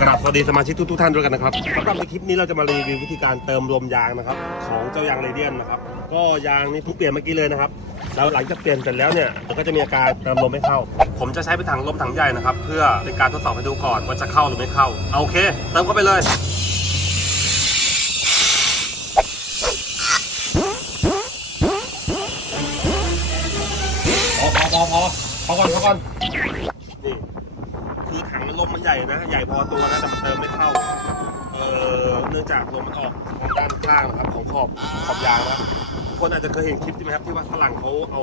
กราบสวัสดีสมาชิกทุกๆท่านด้วยกันนะครับสำหรับในคลิปนี้เราจะมารีวิววิธีการเติมลมยางนะครับ ของเจ้ายางเรเดียนนะครับ ก็ยางนี่เพิ่งเปลี่ยนเมื่อกี้เลยนะครับ แล้วหลังจากเปลี่ยนเสร็จแล้วเนี่ยมันก็จะมีอาการเติมลมไม่เข้า ผมจะใช้เป็นถังลมถังใหญ่นะครับ เพื่อเป็นการทดสอบให้ดูก่อนว่าจะเข้าหรือไม่เข้าเอาโอเค เติมเข้าไปเลยพอพอพอพอพอก่อนพอก่อนนี่ คือถังลมมันใหญ่นะ ใหญ่พอตัวนะแต่มันเติมไม่เข้า เออเนื่องจากลมมันออกทางด้านข้างนะครับของขอบขอบยางนะครับคนอาจจะเคยเห็นคลิปใช่ไหมครับที่ว่าฝรั่งเขาเอา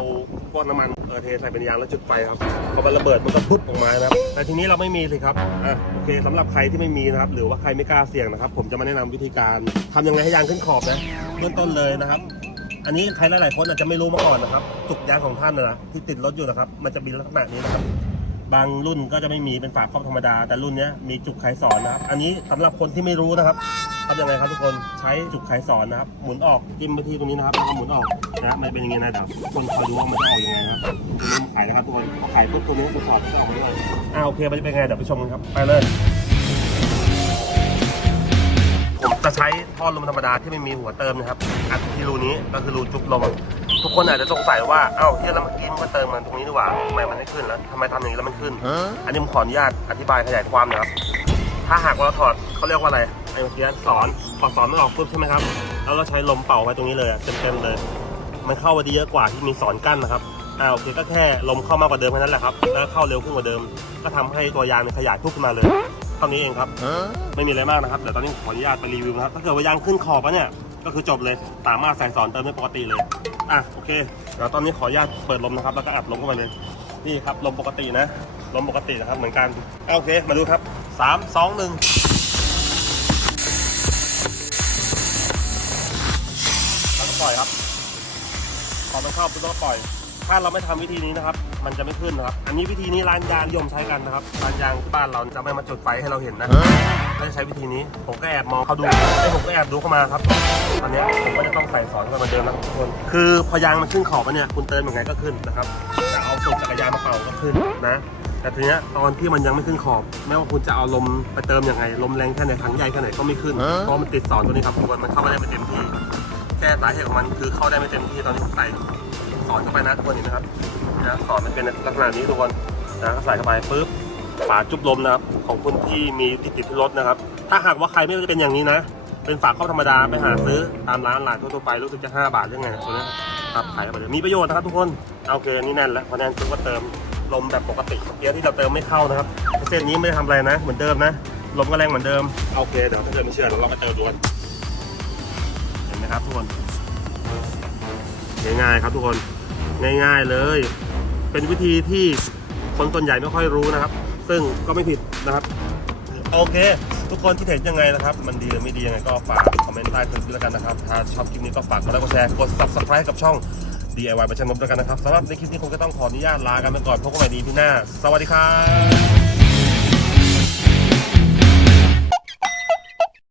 ก้อนน้ำมันเออเทใส่เป็นยางแล้วจุดไฟครับพอมันระเบิดมันก็พุดออกมานะครับ แต่ทีนี้เราไม่มีสิครับอะโอเคสำหรับใครที่ไม่มีนะครับ หรือว่าใครไม่กล้าเสี่ยงนะครับ ผมจะมาแนะนำวิธีการทำยังไงให้ยางขึ้นขอบนะเริ่มต้นเลยนะครับ อันนี้ใครหลายๆคนอาจจะไม่รู้มาก่อนนะครับจุกยางของท่านนะที่ติดรถอยู่นะครับ มันจะมีลักษณะนี้นะครับ บางรุ่นก็จะไม่มีเป็นฝาครอบธรรมดา แต่รุ่นนี้มีจุกไขสอนนะครับ อันนี้สำหรับคนที่ไม่รู้นะครับทำยังไงครับทุกคนใช้จุกไขสอนนะครับ หมุนออกจิ้มไปที่ตรงนี้นะครับแล้วก็หมุนออกนะมันเป็นอย่างงี้นะเดี๋ยวคนคอยดูว่ามันจะออกยังไงนะครับตรงนี้มันขายนะครับทุกคนขายปุ๊บตรงนี้มันถอดก็ออกมาด้วยอ่าโอเคมันจะเป็นไงเดี๋ยวไปชมกันครับไปเลยผมจะใช้ท่อลมธรรมดาที่ไม่มีหัวเติมนะครับอัดที่รูนี้ก็คือรูจุกลม ทุกคนอาจจะสงสัยว่า เอ้าเฮียแล้วเมื่อกี้มันก็เติมมันตรงนี้ดีกว่าทำไมมันไม่ขึ้นแล้วทำไมทำอย่างนี้แล้วมันขึ้น อันนี้ผมขออนุญาตอธิบายขยายความนะครับ ถ้าหากว่าเราถอดเขาเรียกว่าอะไร ไอ้เมื่อกี้สอนพอสอนมันออกปุ๊บใช่ไหมครับ แล้วเราใช้ลมเป่าไปตรงนี้เลยอะเต็มๆเลย มันเข้าไปได้เยอะกว่าที่มีสอนกั้นนะครับอ่าโอเคก็แค่ลมเข้ามากกว่าเดิมแค่นั้นแหละครับ แล้วเข้าเร็วขึ้นกว่าเดิม ก็ทำให้ตัวยางเนี่ยขยายพุ่ขึ้นมาเลย เท่านี้เองครับ ไม่มีอะไรมากนะครับ เดี๋ยวตอนนี้ขออนุญาตไปรีวิวนะครับ ถ้าเกิดว่ายางขึ้นขอบแล้วเนี่ย ก็คือจบเลยสามารถใส่สอนเติมได้ปกติเลยอะโอเคเดี๋ยวตอนนี้ขออนุญาตเปิดลมนะครับ แล้วก็อัดลมเข้าไปเลยนี่ครับลมปกตินะลมปกตินะครับเหมือนกันอโอเคมาดูครับสามสองหนึ่งแล้วก็ปล่อยครับพอมันเข้าปุ๊บก็ปล่อย ถ้าเราไม่ทำวิธีนี้นะครับ มันจะไม่ขึ้นนะครับ อันนี้วิธีนี้ร้านยางนิยมใช้กันนะครับร้านยางที่บ้านเราจะไม่มาจุดไฟให้เราเห็นนะไม่ได้ใช้วิธีนี้ ผมก็แอบมองเขาดูไอ้ยผมก็แอบดูเข้ามาครับ ตอนเนี้ยผมก็จะต้องใส่สอนเข้ามาเหมือนเดิมนะทุกคน คือพอยางมันขึ้นขอบแล้วเนี่ยคุณเติมยังไงก็ขึ้นนะครับจะเอาสูบจักรยานมาเป่าก็ขึ้นนะแต่ทีเนี้ยตอนที่มันยังไม่ขึ้นขอบ ไม่ว่าคุณจะเอาลมไปเติมยังไง ลมแรงแค่ไหนถังใหญ่แค่ไหนก็ไม่ขึ้น เพราะมันติดสอนตัวนี้ครับทุกคนมันเข้าไม่ได้ไม่เต็มที่ แค่สาเหตุของมันคือเข้าได้ไม่เต็มที่ตอนที่ผมใส่ สอเข้าไปนะทุกคนเห็นไหมครับนะสอมันเป็นลักษณะนี้ทุกคนนะใส่เข้าไปปุ๊บฝาจุบลมนะครับของคุณที่มีที่ติดที่รถนะครับ ถ้าหากว่าใครไม่ได้เป็นอย่างนี้นะ เป็นฝาครอบธรรมดาไปหาซื้อตามร้านหลานทั่วไปรู้สึกจะ 5 บาทหรือไงตัวนี้ครับขายไปเลยมีประโยชน์นะครับทุกคนโอเคนนี่แน่นแล้วพอแน่นปุ๊บก็เติมลมแบบปกติเมื่อกี้ที่เราเติมไม่เข้านะครับเส้นนี้ไม่ได้ทำอะไรนะ เหมือนเดิมนะลมก็แรงเหมือนเดิมโอเคเดี๋ยวถ้าเกิดไม่เชื่อเราไปเติมดูกันเห็นไหมครับทุกคน ง่ายๆครับทุกคนง่าย ๆเลย เป็นวิธีที่คนส่วนใหญ่ไม่ค่อยรู้นะครับ ซึ่งก็ไม่ผิดนะครับโอเค ทุกคนที่เห็นยังไงนะครับ มันดีหรือไม่ดียังไงก็ฝากคอมเมนต์ใต้คลิปด้วยแล้วกันนะครับ ถ้าชอบคลิปนี้ก็ฝากกดไลค์กดแชร์กด subscribe กับช่อง DIY ประชันนมด้วยกันนะครับสำหรับในคลิปนี้ผมก็ต้องขออนุญาตลากันไปก่อนพบกันใหม่ดีพี่หน้า สวัสดีครับ